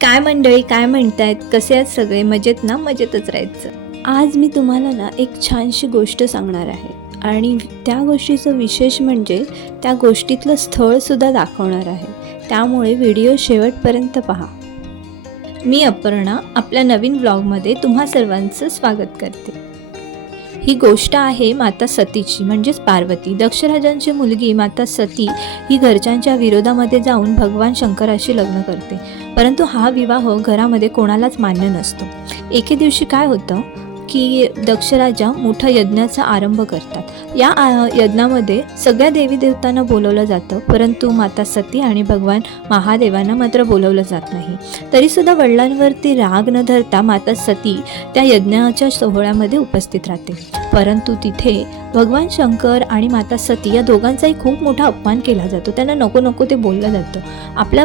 काय मंडळी, काय म्हणतायत? कसे आहेत सगळे? मजेत ना? मजेतच राहायचं. आज मी तुम्हाला ना एक छानशी गोष्ट सांगणार आहे आणि त्या गोष्टीचं विशेष म्हणजे त्या गोष्टीतलं स्थळसुद्धा दाखवणार आहे. त्यामुळे व्हिडिओ शेवटपर्यंत पहा. मी अपर्णा आपल्या नवीन व्लॉगमध्ये तुम्हा सर्वांचं स्वागत करते. ही गोष्ट आहे माता सतीची, म्हणजेच पार्वती. दक्षराजांची मुलगी माता सती ही घरच्यांच्या विरोधामध्ये जाऊन भगवान शंकराशी लग्न करते. परंतु हा विवाह घरामध्ये कोणालाच मान्य नसतो. एके दिवशी काय होतं की दक्षराजा मोठा यज्ञाचा आरंभ करतात. या यज्ञामध्ये सगळ्या देवी देवतांना बोलवलं जातं, परंतु माता सती आणि भगवान महादेवांना मात्र बोलवलं जात नाही. तरीसुद्धा वडिलांवरती राग न धरता माता सती त्या यज्ञाच्या सोहळ्यामध्ये उपस्थित राहते. परंतु तिथे भगवान शंकर आणि माता सती या दोघांचाही खूप मोठा अपमान केला जातो. त्यांना नको नको ते बोललं जातं. आपल्या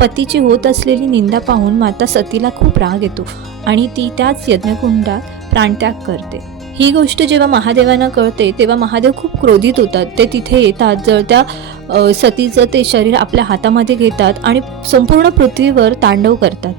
पतीची होत असलेली निंदा पाहून माता सतीला खूप राग येतो आणि ती त्याच यज्ञकुंडात प्राणत्याग करते. ही गोष्ट जेव्हा महादेवांना कळते तेव्हा महादेव खूप क्रोधित होतात. ते तिथे येतात, जळत्या सतीचं ते शरीर आपल्या हातामध्ये घेतात आणि संपूर्ण पृथ्वीवर तांडव करतात.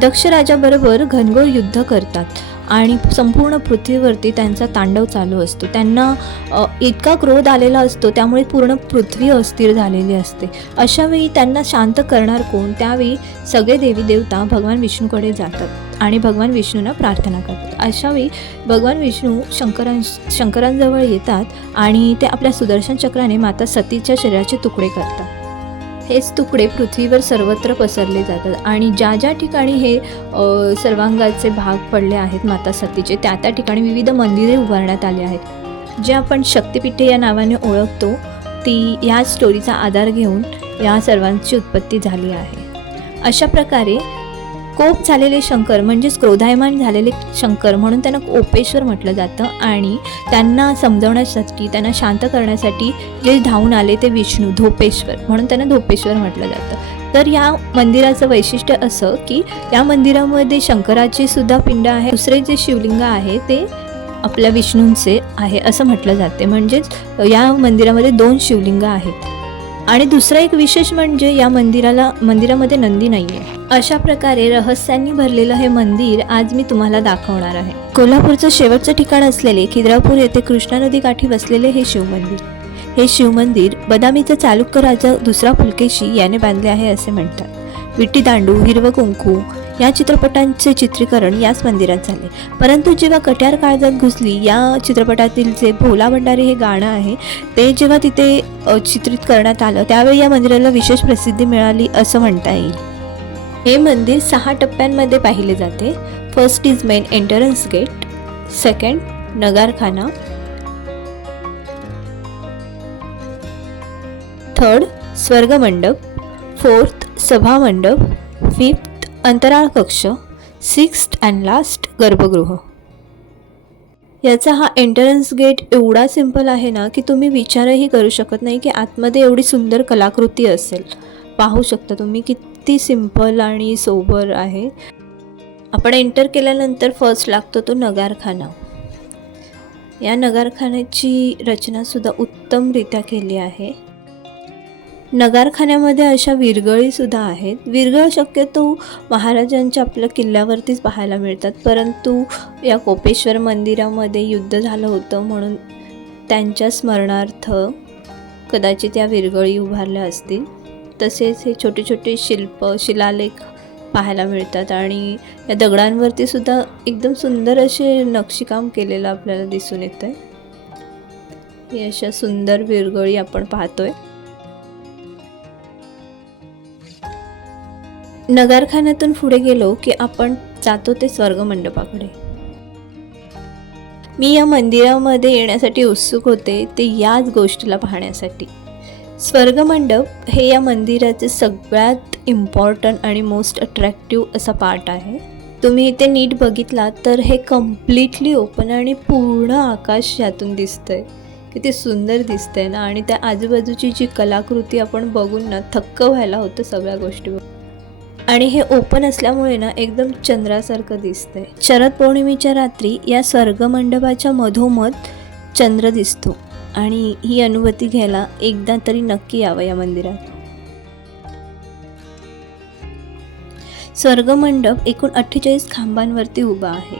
दक्षराजाबरोबर घनघोर युद्ध करतात आणि संपूर्ण पृथ्वीवरती त्यांचा तांडव चालू असतो. त्यांना इतका क्रोध आलेला असतो, त्यामुळे पूर्ण पृथ्वी अस्थिर झालेली असते. अशावेळी त्यांना शांत करणार कोण? त्यावेळी सगळे देवी देवता भगवान विष्णूकडे जातात आणि भगवान विष्णूंना प्रार्थना करतात. अशावेळी भगवान विष्णू शंकरांजवळ येतात आणि ते आपल्या सुदर्शन चक्राने माता सतीच्या शरीराचे तुकडे करतात. हेच तुकडे पृथ्वीवर सर्वत्र पसरले जातात आणि ज्या ज्या ठिकाणी हे सर्वांगाचे भाग पडले आहेत माता सतीचे, त्या त्या ठिकाणी विविध मंदिरे उभारण्यात आली आहेत. जे आपण शक्तिपीठे या नावाने ओळखतो, ती या स्टोरीचा आधार घेऊन या सर्वांची उत्पत्ती झाली आहे. अशा प्रकारे कोप झालेले शंकर म्हणजेच क्रोधायमान झालेले शंकर म्हणून त्यांना कोपेश्वर म्हटलं जातं आणि त्यांना समजवण्यासाठी, त्यांना शांत करण्यासाठी जे धावून आले ते विष्णू, धोपेश्वर म्हणून त्यांना धोपेश्वर म्हटलं जातं. तर या मंदिराचं वैशिष्ट्य असं की या मंदिरामध्ये शंकराची सुद्धा पिंड आहे. दुसरे जे शिवलिंग आहे ते आपल्या विष्णूंचे आहे असं म्हटलं जाते. म्हणजेच या मंदिरामध्ये 2 शिवलिंग आहेत. आणि दुसरा एक विशेष म्हणजे या मंदिरामध्ये नंदी नाही आहे. अशा प्रकारे रहस्यांनी भरलेलं हे मंदिर आज मी तुम्हाला दाखवणार आहे. कोल्हापूरचं शेवटचं ठिकाण असलेले खिद्रापूर येथे कृष्णा नदी काठी बसलेले हे शिवमंदिर. हे शिवमंदिर बदामीचा चालुक्य राजा दुसरा पुलकेशी याने बांधले आहे असे म्हणतात. विट्टी दांडू, हिरवं कुंकू या चित्रपटांचे चित्रीकरण याच मंदिरात झाले. परंतु जेव्हा कट्यार काळजात घुसली या चित्रपटातील जे भोला भंडारी हे गाणं आहे ते जेव्हा तिथे चित्रित करण्यात आलं, त्यावेळी या मंदिराला विशेष प्रसिद्धी मिळाली असं म्हणता येईल. हे मंदिर 6 टप्प्यांमध्ये पाहिले जाते. First is main entrance gate, second नगारखाना, थर्ड स्वर्गमंडप, फोर्थ सभामंडप, फिफ्थ अंतराळ कक्ष, सिक्स्थ अँड लास्ट गर्भगृह. याचा हा एंट्रन्स गेट एवढा सिंपल आहे ना की तुम्ही विचारही करू शकत नाही की आतमध्ये एवढी सुंदर कलाकृती असेल. पाहू शकता तुम्ही किती सिंपल आणि सोबर आहे. आपण एंटर केल्यानंतर फर्स्ट लागतो तो नगारखाना. या नगारखान्याची रचनासुद्धा उत्तमरित्या केली आहे. नगारखान्यामध्ये अशा विरगळीसुद्धा आहेत. विरगळ शक्यतो महाराजांच्या आपल्या किल्ल्यावरतीच पाहायला मिळतात, परंतु या कोपेश्वर मंदिरामध्ये युद्ध झालं होतं म्हणून त्यांच्या स्मरणार्थ कदाचित या विरगळी उभारल्या असतील. तसेच हे छोटे छोटे शिलालेख पाहायला मिळतात आणि या दगडांवरती सुद्धा एकदम सुंदर असे नक्षीकाम केलेलं आपल्याला दिसून येतं आहे. हे अशा सुंदर विरगळी आपण पाहतोय. नगारखान्यातून पुढे गेलो की आपण जातो ते स्वर्गमंडपाकडे. मी या मंदिरामध्ये येण्यासाठी उत्सुक होते ते याच गोष्टीला पाहण्यासाठी. स्वर्गमंडप हे या मंदिराचे सगळ्यात इम्पॉर्टंट आणि मोस्ट अट्रॅक्टिव्ह असा पार्ट आहे. तुम्ही इथे नीट बघितला तर हे कम्प्लिटली ओपन आणि पूर्ण आकाश यातून दिसतंय. किती सुंदर दिसतंय ना. आणि त्या आजूबाजूची जी कलाकृती आपण बघून ना थक्क व्हायला होतं सगळ्या गोष्टीवर. आणि हे ओपन असल्यामुळे ना एकदम चंद्रासारखं दिसतंय. शरद पौर्णिमेच्या रात्री या स्वर्गमंडपाच्या मधोमध चंद्र दिसतो आणि ही अनुभूती घ्यायला एकदा तरी नक्की यावं या मंदिरात. स्वर्गमंडप एकूण 48 खांबांवरती उभा आहे.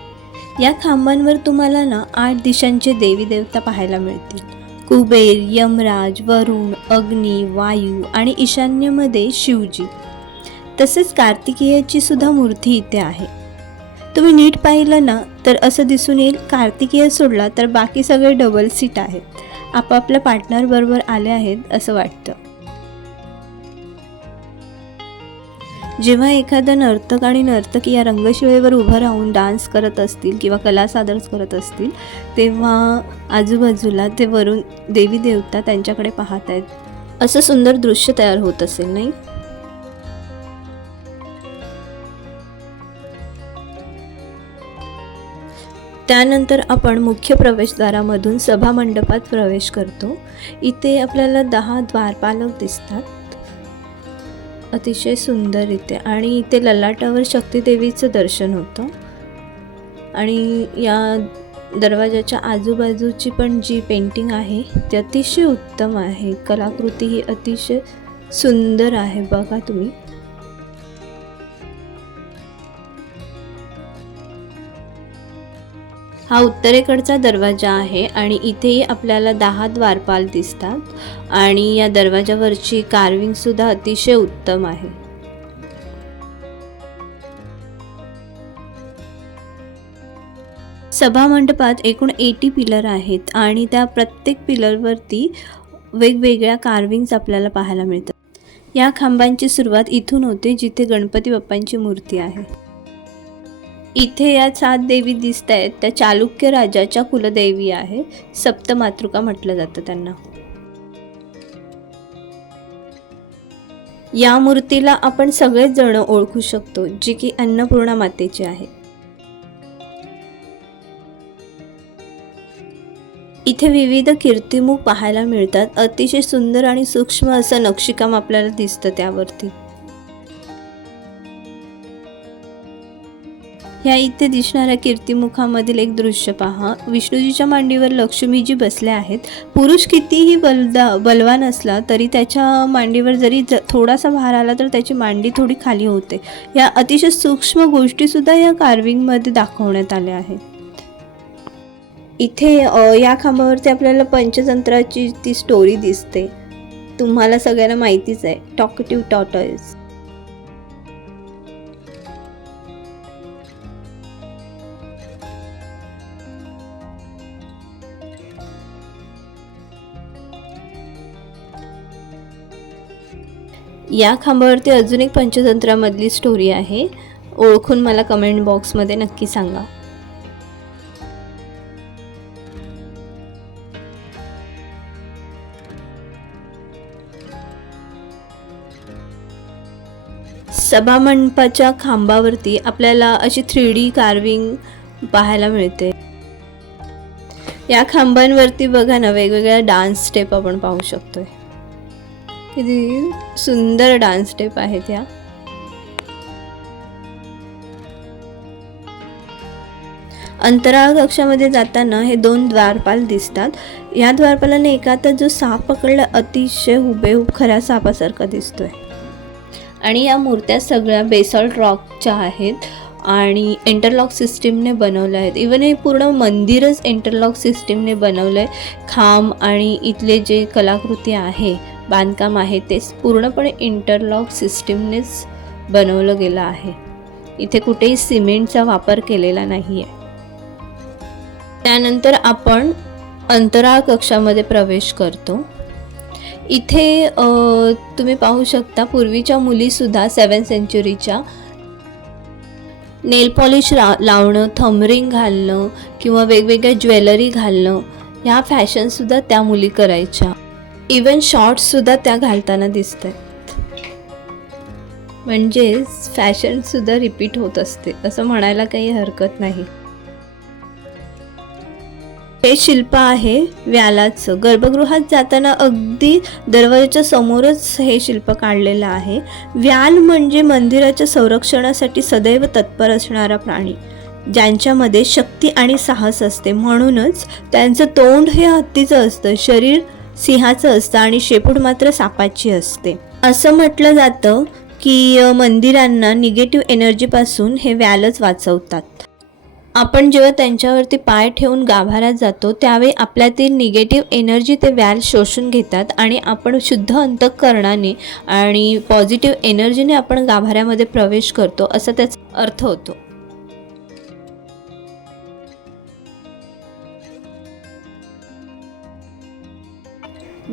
या खांबांवर तुम्हाला ना 8 दिशांचे देवी देवता पाहायला मिळतील. कुबेर, यमराज, वरुण, अग्नी, वायू आणि ईशान्येमध्ये शिवजी. तसेच कार्तिकेयाची सुद्धा मूर्ती इथे आहे. तुम्ही नीट पाहिलं ना तर असं दिसून येईल कार्तिकेय सोडला तर बाकी सगळे डबल सीट आहेत. आपापल्या पार्टनर बरोबर आले आहेत असं वाटतं. जेव्हा एखादा नर्तक आणि नर्तकी या रंगशिळेवर उभं राहून डान्स करत असतील किंवा कला सादर करत असतील तेव्हा आजूबाजूला ते वरून देवी देवता त्यांच्याकडे पाहत आहेत. असं सुंदर दृश्य तयार होत असेल नाही? त्यानंतर आपण मुख्य प्रवेशद्वारामधून सभामंडपात प्रवेश करतो. इथे आपल्याला 10 द्वारपालक दिसतात, अतिशय सुंदर इथे. आणि इथे ललाटावर शक्तीदेवीचं दर्शन होतं. आणि या दरवाजाच्या आजूबाजूची पण जी पेंटिंग आहे ती अतिशय उत्तम आहे. कलाकृती ही अतिशय सुंदर आहे, बघा तुम्ही. हा उत्तरेकडचा दरवाजा आहे आणि इथेही आपल्याला 10 द्वारपाल दिसतात आणि या दरवाजावरची कार्विंग सुद्धा अतिशय उत्तम आहे. सभामंडपात एकूण 80 पिलर आहेत आणि त्या प्रत्येक पिलरवरती वेगवेगळ्या कार्विंग्स आपल्याला पाहायला मिळतात. या खांबांची सुरुवात इथून होते जिथे गणपती बाप्पांची मूर्ती आहे. इथे या 7 देवी दिसत आहेत त्या चालुक्य राजाच्या कुलदेवी आहे. सप्तमातृका म्हटलं जातं त्यांना. या मूर्तीला आपण सगळेच जण ओळखू शकतो, जी की अन्नपूर्णा मातेची आहे. इथे विविध कीर्तिमुख पाहायला मिळतात. अतिशय सुंदर आणि सूक्ष्म असं नक्षीकाम आपल्याला दिसतं त्यावरती. ह्या इथे दिसणाऱ्या कीर्तिमुखामधील एक दृश्य पहा. विष्णूजीच्या मांडीवर लक्ष्मीजी बसल्या आहेत. पुरुष कितीही बलवान असला तरी त्याच्या मांडीवर जरी थोडासा भार आला तर त्याची मांडी थोडी खाली होते. या अतिशय सूक्ष्म गोष्टीसुद्धा या कार्विंगमध्ये दाखवण्यात आल्या आहेत. इथे या खांबावरती आपल्याला पंचतंत्राची ती स्टोरी दिसते. तुम्हाला सगळ्यांना माहितीच आहे, टॉकेटिव्ह टॉर्टॉइस. या खांबावरती अजून एक पंचतंत्रामधली स्टोरी आहे. ओळखून मला कमेंट बॉक्समध्ये नक्की सांगा. सभामंडपाच्या खांबावरती आपल्याला अशी 3D कार्विंग पाहायला मिळते. या खांबांवरती बघा ना वेगवेगळ्या डान्स स्टेप आपण पाहू शकतोय. किती सुंदर डान्स स्टेप आहेत या. अंतराळ कक्षामध्ये जाताना हे 2 द्वारपाल दिसतात. या द्वारपालाने एका हातात जो साप पकडला अतिशय हुबेहूब खऱ्या सापासारखा दिसतोय. आणि या मूर्त्या सगळ्या बेसॉल्ट रॉकच्या आहेत आणि इंटरलॉक सिस्टीमने बनवल्या आहेत. इवन हे पूर्ण मंदिरच इंटरलॉक सिस्टीमने बनवलं आहे. खांब आणि इथले जे कलाकृती आहे, बांधकाम आहे, ते पूर्णपणे इंटरलॉक सिस्टीमनेच बनवलं गेलं आहे. इथे कुठेही सिमेंटचा वापर केलेला नाही आहे. त्यानंतर आपण अंतराळ कक्षामध्ये प्रवेश करतो. इथे तुम्ही पाहू शकता पूर्वीच्या मुलीसुद्धा 7th सेंचुरीच्या नेल पॉलिश लावणं, थंबरिंग घालणं किंवा वेगवेगळ्या ज्वेलरी घालणं ह्या फॅशनसुद्धा त्या मुली करायच्या. इवन शॉर्ट्ससुद्धा त्या घालताना दिसत आहेत. म्हणजेच फॅशनसुद्धा रिपीट होत असते असं म्हणायला काही हरकत नाही. हे शिल्प आहे व्यालाचं. गर्भगृहात जाताना अगदी दरवाजाच्या समोरच हे शिल्प काढलेलं आहे. व्याल म्हणजे मंदिराच्या संरक्षणासाठी सदैव तत्पर असणारा प्राणी, ज्यांच्यामध्ये शक्ती आणि साहस असते. म्हणूनच त्यांचं तोंड हे हत्तीचं असतं, शरीर सिंहाचं असतं आणि शेपूट मात्र सापाची असते. असं म्हटलं जातं मंदिरांना निगेटिव्ह एनर्जीपासून हे व्यालच वाचवतात. आपण जेव्हा त्यांच्यावरती पाय ठेवून गाभाऱ्यात जातो त्यावेळी आपल्यातील निगेटिव्ह एनर्जी ते व्याल शोषून घेतात आणि आपण शुद्ध अंतःकरणाने आणि पॉझिटिव्ह एनर्जीने आपण गाभाऱ्यामध्ये प्रवेश करतो असा त्याचा अर्थ होतो.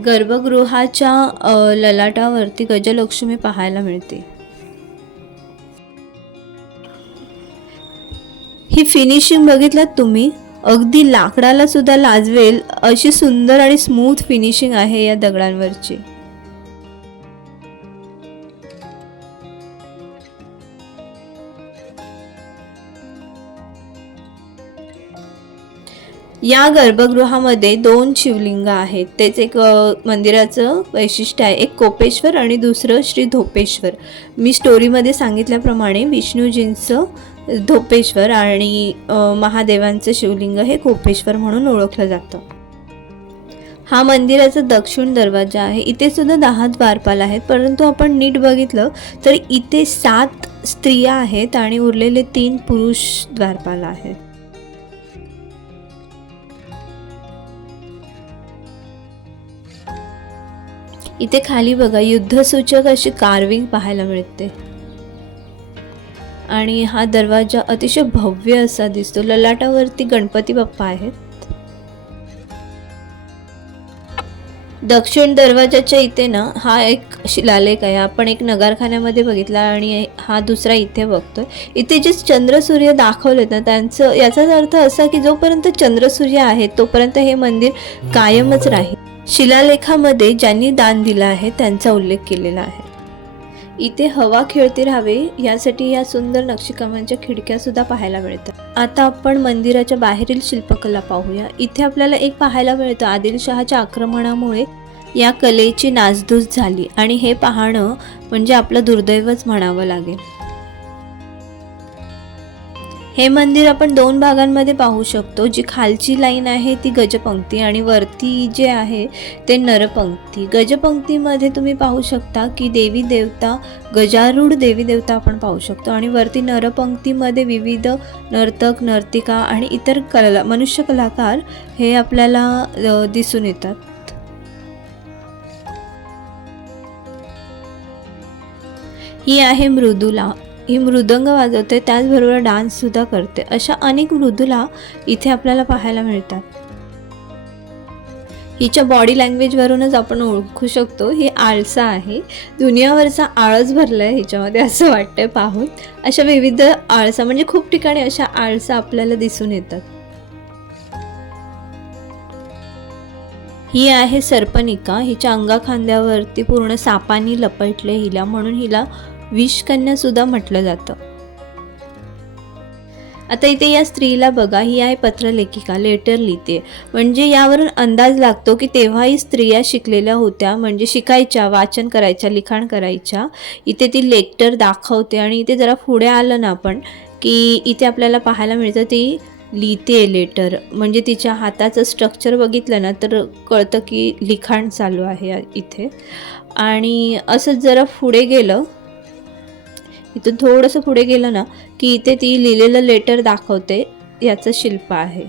गर्भगृहाच्या ललाटावरती गजलक्ष्मी पाहायला मिळते. ही फिनिशिंग बघितलात तुम्ही, अगदी लाकडाला सुद्धा लाजवेल अशी सुंदर आणि स्मूथ फिनिशिंग आहे या दगडांवरची. या गर्भगृहामध्ये 2 शिवलिंग आहेत. तेच एक मंदिराचं वैशिष्ट्य आहे. एक कोपेश्वर आणि दुसरं श्री धोपेश्वर. मी स्टोरीमध्ये सांगितल्याप्रमाणे विष्णूजींचं धोपेश्वर आणि महादेवांचं शिवलिंग हे कोपेश्वर म्हणून ओळखलं जातं. हा मंदिराचा दक्षिण दरवाजा आहे. इथे सुद्धा 10 द्वारपाल आहेत, परंतु आपण नीट बघितलं तर इथे 7 स्त्रिया आहेत आणि उरलेले 3 पुरुष द्वारपाल आहेत. इथे खाली बघा युद्धसूचक अशी कार्विंग पाहायला मिळते आणि हा दरवाजा अतिशय भव्य असा दिसतो. ललाटावरती गणपती बाप्पा आहेत. दक्षिण दरवाजाच्या इथे ना हा एक शिलालेख आहे. आपण एक नगारखान्यामध्ये बघितला आणि हा दुसरा इथे बघतोय. इथे जे चंद्र सूर्य दाखवलेत ना त्यांचं याचाच अर्थ असा की जोपर्यंत चंद्र सूर्य आहेत तोपर्यंत हे मंदिर कायमच राहील. शिलालेखामध्ये ज्यांनी दान दिलं आहे त्यांचा उल्लेख केलेला आहे. इथे हवा खेळती राहावे यासाठी या सुंदर नक्षीकामांच्या खिडक्या सुद्धा पाहायला मिळतात. आता आपण मंदिराच्या बाहेरील शिल्पकला पाहूया. इथे आपल्याला एक पाहायला मिळतं आदिलशहाच्या आक्रमणामुळे या कलेची नासधूस झाली आणि हे पाहणं म्हणजे आपलं दुर्दैवच म्हणावं लागेल. हे मंदिर आपण 2 भागांमध्ये पाहू शकतो. जी खालची लाईन आहे ती गजपंक्ती आणि वरती जे आहे ते नरपंक्ती. गजपंक्तीमध्ये तुम्ही पाहू शकता की देवी देवता गजारूढ देवी देवता आपण पाहू शकतो आणि वरती नरपंक्तीमध्ये विविध नर्तक नर्तिका आणि इतर मनुष्य कलाकार हे आपल्याला दिसून येतात. ही आहे मृदुला. ही मृदंग वाजवते त्याचबरोबर डान्स सुद्धा करते. अशा अनेक मृदुला इथे आपल्याला पाहायला मिळतात. हिच्या बॉडी लँग्वेजवरूनच आपण ओळखू शकतो ही आळसा आहे. दुनियावरचा आळस भरलाय हिच्यामध्ये असं वाटतंय पाहून. अशा विविध आळसा म्हणजे खूप ठिकाणी अशा आळसा आपल्याला दिसून येतात. ही आहे सर्पनिका. हिच्या अंगाखांद्यावरती पूर्ण सापांनी लपटले हिला, म्हणून हिला विषकन्या सुद्धा म्हटलं जातं. आता इथे या स्त्रीला बघा, ही आहे पत्रलेखिका, लेटर लिहिते. म्हणजे यावरून अंदाज लागतो की तेव्हाही स्त्रिया शिकलेल्या होत्या, म्हणजे शिकायच्या, वाचन करायच्या, लिखाण करायच्या. इथे ती लेटर दाखवते आणि इथे जरा पुढे आलं ना आपण की इथे आपल्याला पाहायला मिळतं ती लिहिते लेटर. म्हणजे तिच्या हाताचं स्ट्रक्चर बघितलं ना तर कळतं की लिखाण चालू आहे इथे. आणि असंच जरा पुढे गेलं, इथून थोडंसं पुढे गेलं ना की इथे ती लिहिलेलं लेटर दाखवते. याचं शिल्प आहे.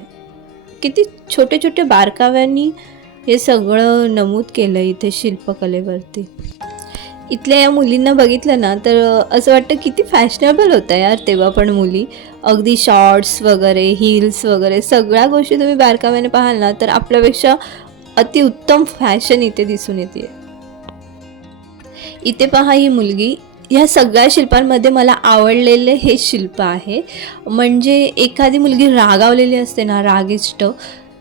किती छोटे छोटे बारकाव्यांनी हे सगळं नमूद केलं इथे शिल्पकलेवरती. इथल्या या मुलींना बघितलं ना तर असं वाटतं किती फॅशनेबल होत्या यार तेव्हा पण मुली. अगदी शॉर्ट्स वगैरे, हिल्स वगैरे सगळ्या गोष्टी तुम्ही बारकाव्याने पाहाल ना तर आपल्यापेक्षा अतिउत्तम फॅशन इथे दिसून येते. इथे पहा ही मुलगी. ह्या सगळ्या शिल्पांमध्ये मला आवडलेले हे शिल्प आहे. म्हणजे एखादी मुलगी रागावलेली असते ना, रागिष्ट,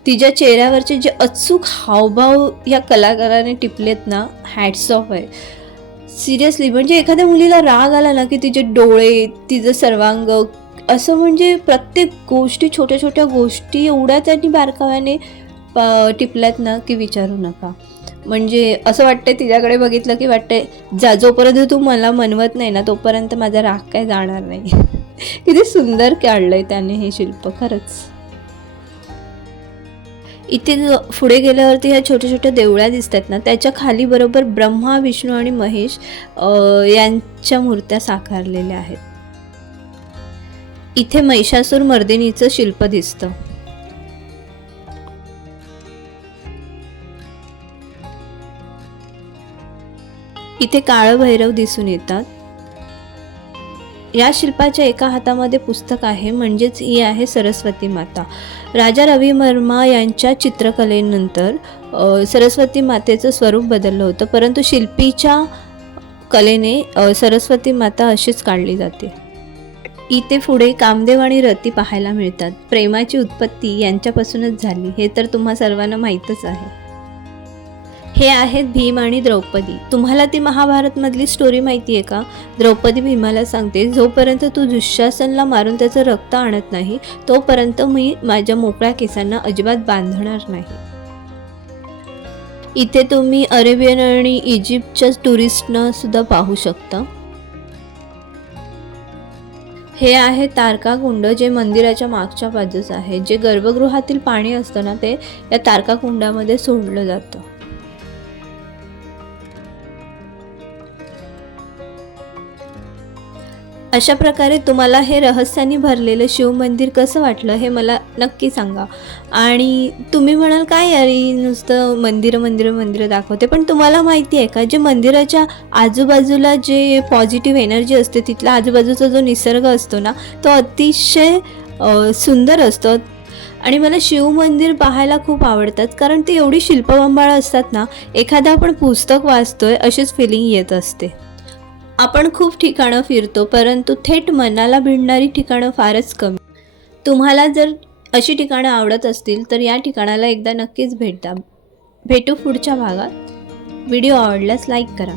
तिच्या चेहऱ्यावरचे जे अचूक हावभाव या कलाकाराने टिपलेत ना, हॅट्स ऑफ आहे सिरियसली. म्हणजे एखाद्या मुलीला राग आला ना की तिचे डोळे, तिचं सर्वांग, असं म्हणजे प्रत्येक गोष्टी, छोट्या छोट्या गोष्टी एवढ्या त्यांनी बारकाव्याने टिपल्यात ना की विचारू नका. म्हणजे असं वाटतंय तिच्याकडे बघितलं की वाटतंय जोपर्यंत तू मला मनवत नाही ना तोपर्यंत माझा राग काय जाणार नाही. किती सुंदर काढलंय त्याने हे शिल्प खरंच. इथे पुढे गेल्यावरती ह्या छोट्या छोट्या देवळ्या दिसतात ना, त्याच्या खाली बरोबर ब्रह्मा, विष्णू आणि महेश यांच्या मूर्त्या साकारलेल्या आहेत. इथे महिषासूर मर्दिनीचं शिल्प दिसतं. इथे काळभैरव दिसून येतात. या शिल्पाच्या एका हातामध्ये पुस्तक आहे, म्हणजेच ही आहे सरस्वती माता. राजा रविवर्मा यांच्या चित्रकलेनंतर सरस्वती मातेचं स्वरूप बदललं होतं, परंतु शिल्पीच्या कलेने सरस्वती माता अशीच काढली जाते. इथे पुढे कामदेव आणि रती पाहायला मिळतात. प्रेमाची उत्पत्ती यांच्यापासूनच झाली, हे तर तुम्हा सर्वांना माहीतच आहे. हे आहेत भीम आणि द्रौपदी. तुम्हाला ती महाभारतमधली स्टोरी माहिती आहे का? द्रौपदी भीमाला सांगते, जोपर्यंत तू दुःशासनला मारून त्याचं रक्त आणत नाही तोपर्यंत मी माझ्या मोकळ्या केसांना अजिबात बांधणार नाही. इथे तुम्ही अरेबियन आणि इजिप्तच्या टुरिस्टना सुद्धा पाहू शकता. हे आहे तारकाकुंड, जे मंदिराच्या मागच्या बाजूस आहे. जे गर्भगृहातील पाणी असतं ना, ते या तारकाकुंडामध्ये सोडलं जातं. अशा प्रकारे तुम्हाला हे रहस्याने भरलेलं शिव मंदिर कसं वाटलं हे मला नक्की सांगा. आणि तुम्ही म्हणाल काय यारी नुसतं मंदिरं दाखवते, पण तुम्हाला माहिती आहे का, जे मंदिराच्या आजूबाजूला जे पॉझिटिव्ह एनर्जी असते, तिथला आजूबाजूचा जो निसर्ग असतो ना, तो अतिशय सुंदर असतो. आणि मला शिव मंदिर पाहायला खूप आवडतात, कारण ती एवढी शिल्पबंबाळ असतात ना, एखादा आपण पुस्तक वाचतोय अशीच फिलिंग येत असते. आपण खूप ठिकाणं फिरतो, परंतु थेट मनाला भिडणारी ठिकाणं फारच कमी. तुम्हाला जर अशी ठिकाणं आवडत असतील तर या ठिकाणाला एकदा नक्कीच भेट द्या. भेटू पुढच्या भागात. व्हिडिओ आवडल्यास लाईक करा.